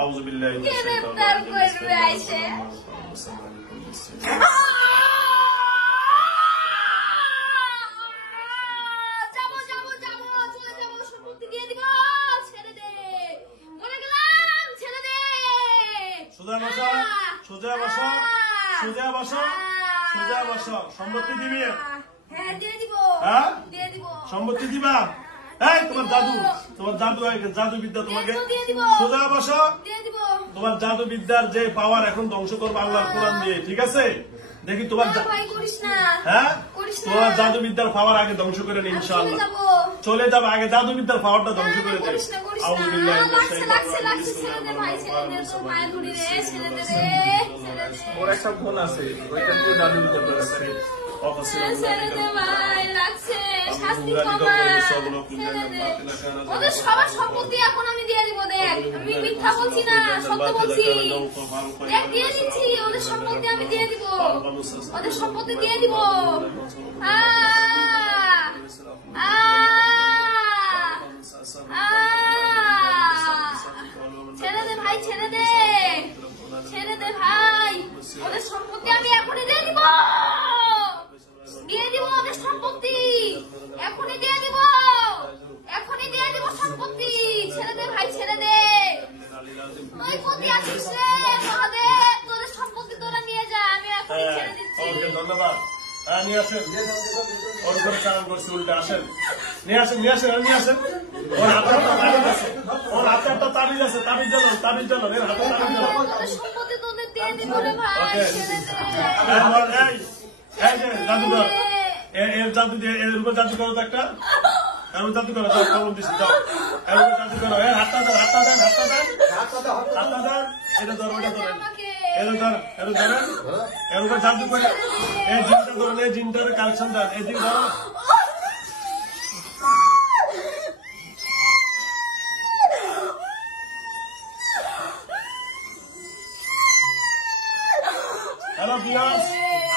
আউযু বিল্লাহি মিনাশ গ্রেফতার করবে আইসে। যাবো যাবো যাবো, চলে যাবো, সম্পত্তি দিয়ে দিব। ছেড়ে দে, মরে গেলাম, ছেড়ে দে। সোজা বসো, সোজা বসো, সোজা বসো, সোজা বসো। সম্পত্তি দিবি? হ্যাঁ দিয়ে দিব, হ্যাঁ দিয়ে দিব। সম্পত্তি দিবা? এই তোমার জাদু, তোমার জাদু বিদ্যা তোমাকে। দিয়ে দিব, সোজা বসো। দিয়ে দিব। তোমার জাদু বিদ্যার যে পাওয়ার এখন ধ্বংস করবে আল্লাহর কোরআন দিয়ে, ঠিক আছে? দেখি তোমার না ভাই করিস না, হ্যাঁ করিস না। তোমার জাদু বিদ্যার পাওয়ার আগে ধ্বংস করে নি চলে ইনশাআল্লাহ। যাবো। চলে যাবে, আগে জাদু বিদ্যার পাওয়ারটা ধ্বংস করে দে। করিস না, করিস না। আউযু বিল্লাহি মিনাশ লাগছে, শাইতানির লাগছে, রাজিম। লাগছে। ছেড়ে দে ভাই, ছেড়ে দে, তোর মায়ের ধরি রে, ছেড়ে দে রে, ছেড়ে দে। ওর একটা ফোন আছে, ওইটা দিয়ে জাদু বিদ্যা করেছে। ছেড়ে দে ভাই, লাগছে, শাস্তি কমা। ছেড়ে দে। ওদের সবার সম্পত্তি এখন আমি দিয়ে দিব, দেখ। আমি মিথ্যা বলছি না, সত্য বলছি। দেখ দিয়ে দিচ্ছি, ওদের সম্পত্তি আমি দিয়ে দিব, ওদের সম্পত্তি দিয়ে দিব। ছেড়ে দে ভাই, ছেড়ে দে, ছেড়ে দে ভাই। ওদের সম্পত্তি আমি এখনই দিয়ে দিব, দিয়ে দিব ওদের সম্পত্তি, এখনই দিয়ে দিব, এখনই দিয়ে দিব সম্পত্তি। ছেড়ে দে ভাই, ছেড়ে দে। তুই কোথায় আছিস রে মহাদেব? তোদের সম্পত্তি তোরা নিয়ে যা, আমি এখনই ছেড়ে দিচ্ছি। ওকে ধন্যবাদ। হ্যাঁ নিয়ে আসেন, ওর ঘরে চালান করছি উল্টে। আসেন, নিয়ে আসেন, নিয়ে আসেন, নিয়ে আসেন। ওর হাতে একটা তাবিজ আছে, ওর হাতে একটা তাবিজ আছে। তাবিজ জানো, তাবিজ জানো, এর হাতে তাবিজ জানো। তোদের সম্পত্তি তোদের দিয়ে দিব রে ভাই, ওকে। ছেড়ে দে। এই যে জাদুঘর, এর জাদু দিয়ে এর উপর জাদু করো তো একটা। এর জাদু করো, যাও খবর দিচ্ছি, যাও। এর উপর জাদু করো। এর হাতটা দেন, হাতটা দেন, হাতটা দেন, হাতটা দেন। এটা ধরো, এটা ধরেন, এর ধর, এর ধরেন। এর উপর জাদু করে এই জিনটা ধরুন, এই জিনটার কালেকশন দেন। এই জিন ধরো। হ্যালো ভিউয়ার্স,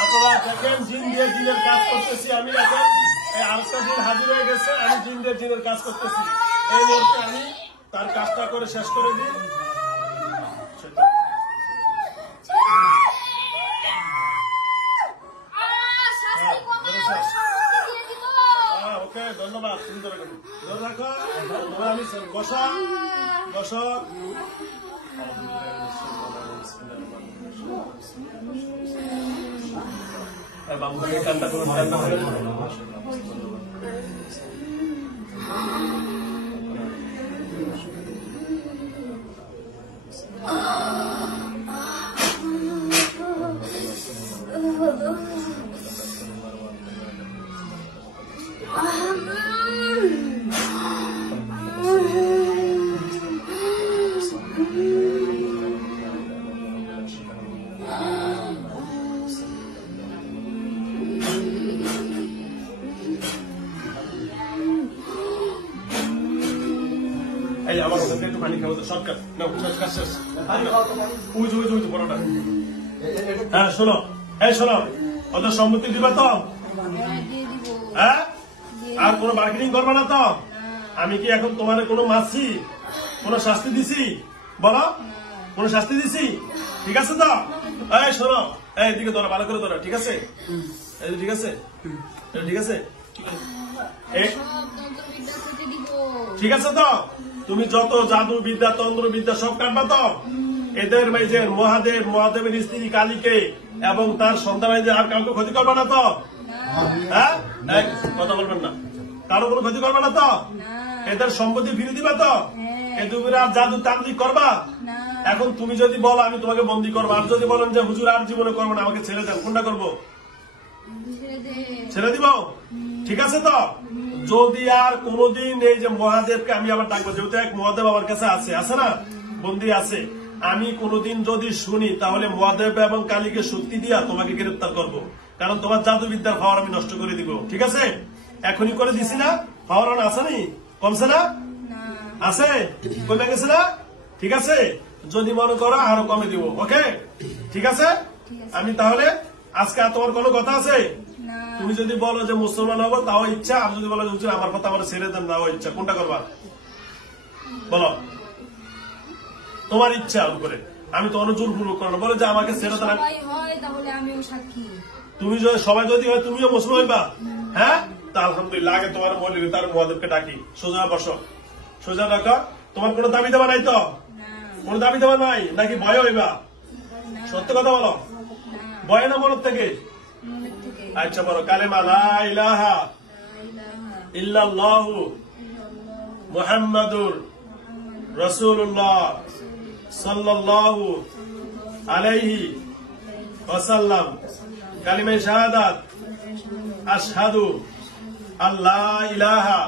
আপনারা দেখেন জিন দিয়ে জিনের কাজ করতেছি আমি। এখন এই আরেকটা জিন হাজির হয়ে গেছে, আমি জিন দিয়ে জিনের কাজ করতেছি। এই মুহূর্তে আমি তার কাজটা করে শেষ করে দিই। শাস্তি কমা, ওদের সম্পত্তি দিয়ে দিব। ওকে ধন্যবাদ। তুমি ধরে রাখো, আমি বসা বসো। বাবু ঠান্ডা করুন, ঠান্ডা করুন। এই আমার ওখানে একটু পানি খাবো তো, শর্টকাট না, শর্টকাট শেষ। ওই যে ওই যে ওই যে বড়টা। হ্যাঁ শোনো, এই শোনো, ওদের সম্মতি দিবা তো? হ্যাঁ, আর কোনো মার্কেটিং করবে না তো? আমি কি এখন তোমার কোনো মারছি, কোনো শাস্তি দিছি? বলো, কোনো শাস্তি দিছি? ঠিক আছে তো? এই শোনো, এই দিকে ধরো, ভালো করে ধরো, ঠিক আছে? এই ঠিক আছে, ঠিক আছে, ঠিক আছে তো? তুমি যত জাদু বিদ্যা, তন্ত্র বিদ্যা সব কাটবা তো? এদের মেজের মহাদেব, মহাদেবের স্ত্রী কালীকে এবং তার সন্তানের আর কাউকে ক্ষতি করবে না তো? হ্যাঁ, কথা বলবেন না, কারো কোনো ক্ষতি করবে না তো? এদের সম্পত্তি ফিরে দিবা তো? এদের আর জাদু তান্ত্রিক করবা? এখন তুমি যদি বলো আমি তোমাকে বন্দি করবো, আর যদি বলেন যে হুজুর আর জীবনে করবো না, আমাকে ছেড়ে দেন, কোনটা করবো? ছেড়ে দিব, ঠিক আছে তো? যদি আর কোনদিন এই যে মহাদেবকে আমি আবার ডাকবো, যেহেতু এক মহাদেব আমার কাছে আছে, আছে না, বন্দি আছে, আমি কোনদিন যদি শুনি তাহলে মহাদেব এবং কালীকে শক্তি দিয়া তোমাকে গ্রেফতার করব, কারণ তোমার জাদুবিদ্যার পাওয়ার আমি নষ্ট করে দিব, ঠিক আছে? এখনই করে দিছি না, পাওয়ার আছে নি, কমছে না, আছে, কমে গেছে না, ঠিক আছে? যদি মনে করো আরো কমে দিব, ওকে, ঠিক আছে? আমি তাহলে আজকে তোমার কোনো কথা আছে? তুমি যদি বলো যে মুসলমান হবো তাও ইচ্ছা, আর যদি বলো যে আমার কথা আমার ছেড়ে দেন তাও ইচ্ছা, কোনটা করবা বলো? তোমার ইচ্ছা করে, আমি তো অনুজোর পূর্বক করো না, বলে যে আমাকে ছেড়ে দেন। সবাই হয় তাহলে আমিও সাক্ষী। তুমি যদি সবাই যদি হয় তুমিও মুসলমান হইবা, হ্যাঁ তা আলহামদুলিল্লাহ। আগে তোমার বলি তার মুয়াজ্জিনকে ডাকি, সোজা বসো, সোজা রাখো। তোমার কোনো দাবি দেওয়া নাই তো? না, কোনো দাবি দেওয়া নাই নাকি ভয় হইবা? না, সত্য কথা বলো, না, ভয় না মনের থেকে? মনের থেকে। আচ্ছা বলো, কালেমা লা ইলাহা লা ইলাহা ইল্লাল্লাহু মুহাম্মাদুর রাসূলুল্লাহ সাল্লাল্লাহু আলাইহি ওয়াসাল্লাম। কালিমা শাহাদাত আশহাদু আল্লা ইলাহা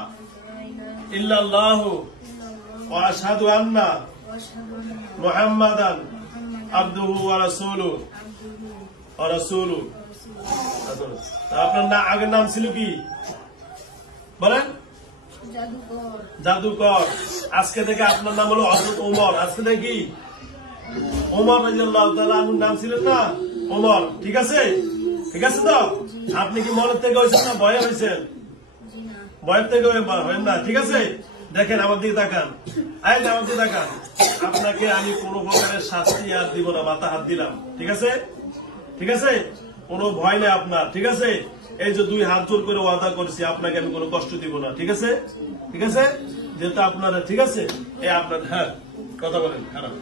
ইল্লাল্লাহু ওয়া আশহাদু আন্না মুহাম্মাদান আবদুহু ওয়া রাসূলুহু ওয়া রাসূলুহু। আপনার না আগের নাম ছিল কি বলেন? জাদুকর। জাদুকর। আজকে থেকে আপনার নাম হলো হযরত ওমর। আজকে থেকে কি ওমর রাদিয়াল্লাহু তাআলা আনহুর নাম ছিলেন না ওমর। ঠিক আছে, ঠিক আছে তো? আপনি কি মনের থেকে হয়েছেন না ভয়ে হয়েছেন? জি না। ভয়ের থেকে হয়েন না, ঠিক আছে? দেখেন আমার দিকে তাকান, এই যে আমার দিকে তাকান। আপনাকে আমি কোনো প্রকারের শাস্তি আর দিব না, মাথা হাত দিলাম, ঠিক আছে? ঠিক আছে, কোনো ভয় নেই আপনার, ঠিক আছে? এই যে 2 হাত জোর করে ওয়াদা করছি, আপনাকে আমি কোনো কষ্ট দিব না, ঠিক আছে? ঠিক আছে, যেহেতু আপনারা, ঠিক আছে? এই আপনার, হ্যাঁ কথা বলেন, খারাপ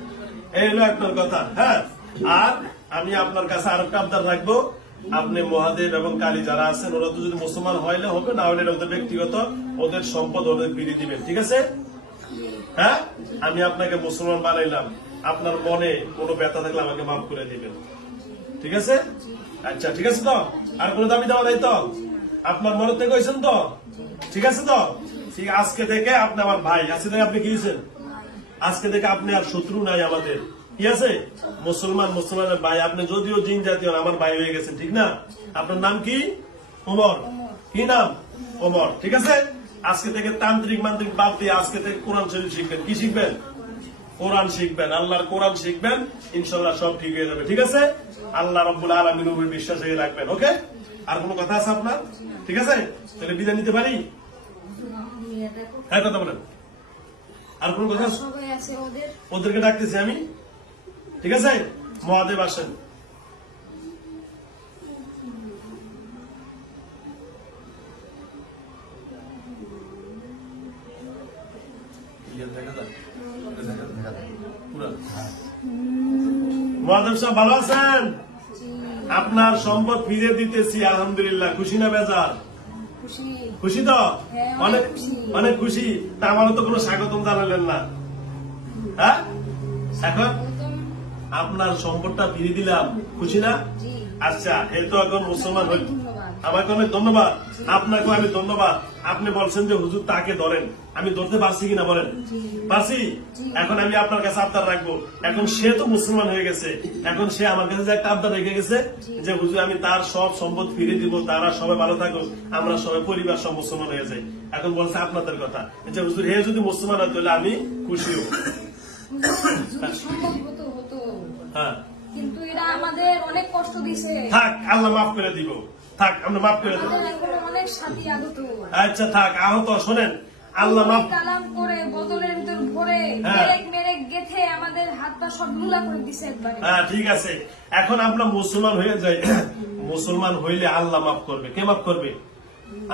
এই হলো আপনার কথা, হ্যাঁ। আর আমি আপনার কাছে আরেকটা আবদার রাখবো, আপনি মহাদেব এবং কালী যারা আছেন ওরা তো যদি মুসলমান হইলে হবে, না হলে ওদের ব্যক্তিগত ওদের সম্পদ ওদের ফিরিয়ে দিবেন, ঠিক আছে? হ্যাঁ, আমি আপনাকে মুসলমান বানাইলাম, আপনার মনে কোনো ব্যথা থাকলে আমাকে মাফ করে দিবেন, ঠিক আছে? আচ্ছা ঠিক আছে তো? আর কোনো দাবি দেওয়া নাই তো? আপনার মনে থেকে হয়েছেন তো? ঠিক আছে তো? ঠিক, আজকে থেকে আপনি আমার ভাই, আজকে থেকে আপনি কি হয়েছেন? আজকে থেকে আপনি আর শত্রু নাই আমাদের, ঠিক আছে? মুসলমানের ভাই আপনি, যদিও জিন জাতীয় আমার ভাই হয়ে গেছেন, ঠিক না? আপনার নাম কি? ওমর। কি নাম? ওমর, ঠিক আছে? আজকে থেকে তান্ত্রিক মান্ত্রিক বাদ দিয়ে আজকে থেকে কোরআন শরীফ শিখবেন। কি শিখবেন? কোরআন শিখবেন, আল্লাহর কোরআন শিখবেন, ইনশাআল্লাহ সব ঠিক হয়ে যাবে, ঠিক আছে? আল্লাহ রাব্বুল আলামিনের উপর বিশ্বাস হয়ে রাখবেন, ওকে? আর কোনো কথা আছে আপনার? ঠিক আছে, তাহলে বিদায় নিতে পারি? হ্যাঁ কথা বলেন। আর কোন কথা? সবাই আছে ওদের। ওদেরকে ডাকতেছি আমি, ঠিক আছে? মহাদেব আসেন। মহাদেব সাহেব ভালো আছেন? আপনার সম্পদ ফিরে দিতেছি, আলহামদুলিল্লাহ। খুশি না বেজার? খুশি। খুশি তো? হ্যাঁ, অনেক খুশি। অনেক খুশি। তা আমারও তো কোনো স্বাগতম জানালেন না, হ্যাঁ? এখন আপনার সম্পদটা ফিরে দিলাম, খুশি না? জি। আচ্ছা, এই তো এখন মুসলমান হইল। ধন্যবাদ। আমাকে অনেক ধন্যবাদ, আপনাকেও আমি ধন্যবাদ। আপনি বলছেন যে হুজুর তাকে ধরেন, আমি ধরতে পারছি কিনা বলেন? পারছি। এখন আমি আপনার কাছে আবদার রাখবো, এখন সে তো মুসলমান হয়ে গেছে, এখন সে আমার কাছে যে একটা আবদার রেখে গেছে যে হুজুর আমি তার সব সম্পদ ফিরে দিব, তারা সবাই ভালো থাকুক, আমরা সবাই পরিবার সব মুসলমান হয়ে যাই। এখন বলছে আপনাদের কথা যে হুজুর হে যদি মুসলমান হয় তাহলে আমি খুশি হব। যদি সম্ভব হতো হতো, হ্যাঁ, কিন্তু এরা আমাদের অনেক কষ্ট দিছে। থাক, আল্লাহ মাফ করে দিব, থাক, আমরা মাফ করে দেবো। আমাদের এখন অনেক সাথী আগত। আচ্ছা থাক, আহত শোনেন, আল্লাহ মাফ। কালাম করে বোতলের ভিতর ভরে হ্যাঁ। মেরেক গেথে আমাদের হাত পা সব লুলা করে দিছে একবারে। হ্যাঁ ঠিক আছে, এখন আমরা মুসলমান হয়ে যাই। মুসলমান হইলে আল্লাহ মাফ করবে। কে মাফ করবে?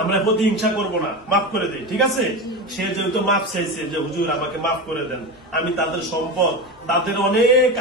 আমরা প্রতিহিংসা করবো না, মাফ করে দেই, ঠিক আছে? সে যেহেতু মাফ চাইছে যে হুজুর আমাকে মাফ করে দেন, আমি তাদের সম্পদ, তাদের অনেক